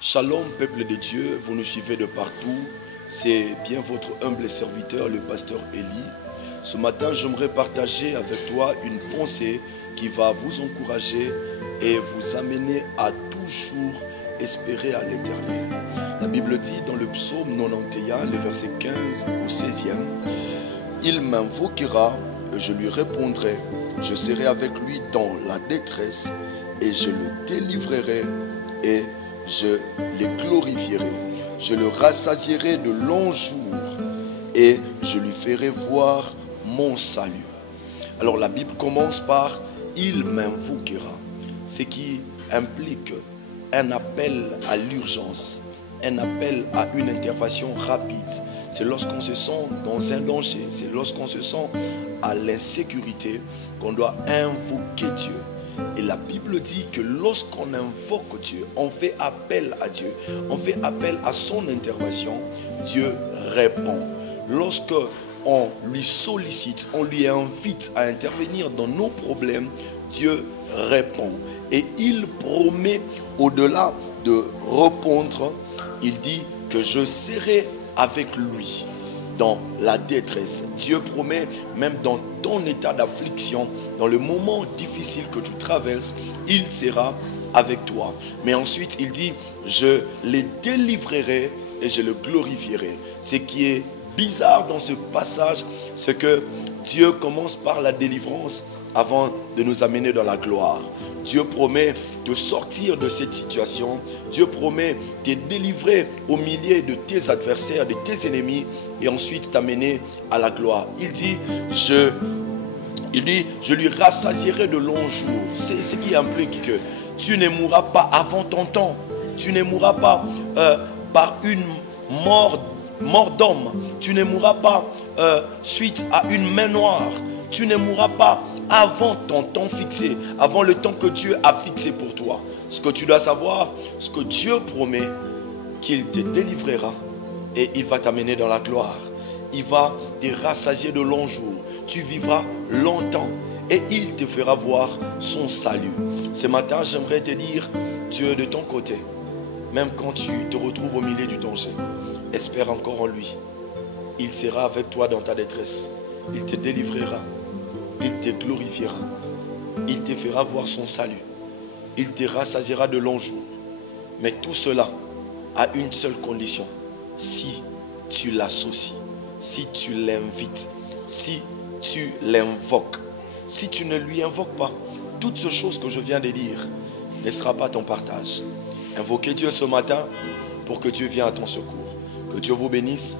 Shalom, peuple de Dieu, vous nous suivez de partout. C'est bien votre humble serviteur, le pasteur Eli. Ce matin, j'aimerais partager avec toi une pensée qui va vous encourager et vous amener à toujours espérer à l'Éternel. La Bible dit dans le psaume 91, le verset 15 au 16e, « Il m'invoquera et je lui répondrai. Je serai avec lui dans la détresse et je le délivrerai et je les glorifierai. Je le rassasierai de longs jours et je lui ferai voir mon salut. » Alors la Bible commence par « Il m'invoquera », ce qui implique un appel à l'urgence, un appel à une intervention rapide. C'est lorsqu'on se sent dans un danger, c'est lorsqu'on se sent à l'insécurité qu'on doit invoquer Dieu. Et la Bible dit que lorsqu'on invoque Dieu, on fait appel à Dieu, on fait appel à son intervention, Dieu répond. Lorsque on lui sollicite, on lui invite à intervenir dans nos problèmes, Dieu répond. Et il promet, au-delà de répondre, il dit que je serai avec lui dans la détresse. Dieu promet, même dans ton état d'affliction, dans le moment difficile que tu traverses, il sera avec toi. Mais ensuite, il dit, je les délivrerai et je le glorifierai. Ce qui est bizarre dans ce passage, c'est que Dieu commence par la délivrance avant de nous amener dans la gloire. Dieu promet de sortir de cette situation. Dieu promet de délivrer au milieu de tes adversaires, de tes ennemis, et ensuite t'amener à la gloire. Il dit, je lui rassasierai de longs jours. C'est ce qui implique que tu ne mourras pas avant ton temps. Tu ne mourras pas par une mort d'homme. Tu ne mourras pas suite à une main noire. Tu ne mourras pas avant ton temps fixé, avant le temps que Dieu a fixé pour toi. Ce que tu dois savoir, ce que Dieu promet, qu'il te délivrera et il va t'amener dans la gloire. Il va te rassasier de longs jours. Tu vivras longtemps et il te fera voir son salut. Ce matin, j'aimerais te dire, Dieu est de ton côté. Même quand tu te retrouves au milieu du danger, espère encore en lui. Il sera avec toi dans ta détresse. Il te délivrera. Il te glorifiera. Il te fera voir son salut. Il te rassasiera de longs jours. Mais tout cela a une seule condition. Si tu l'associes, si tu l'invites, si tu l'invoques. Si tu ne lui invoques pas, toutes ces choses que je viens de dire ne sera pas ton partage. Invoquez Dieu ce matin pour que Dieu vienne à ton secours. Que Dieu vous bénisse.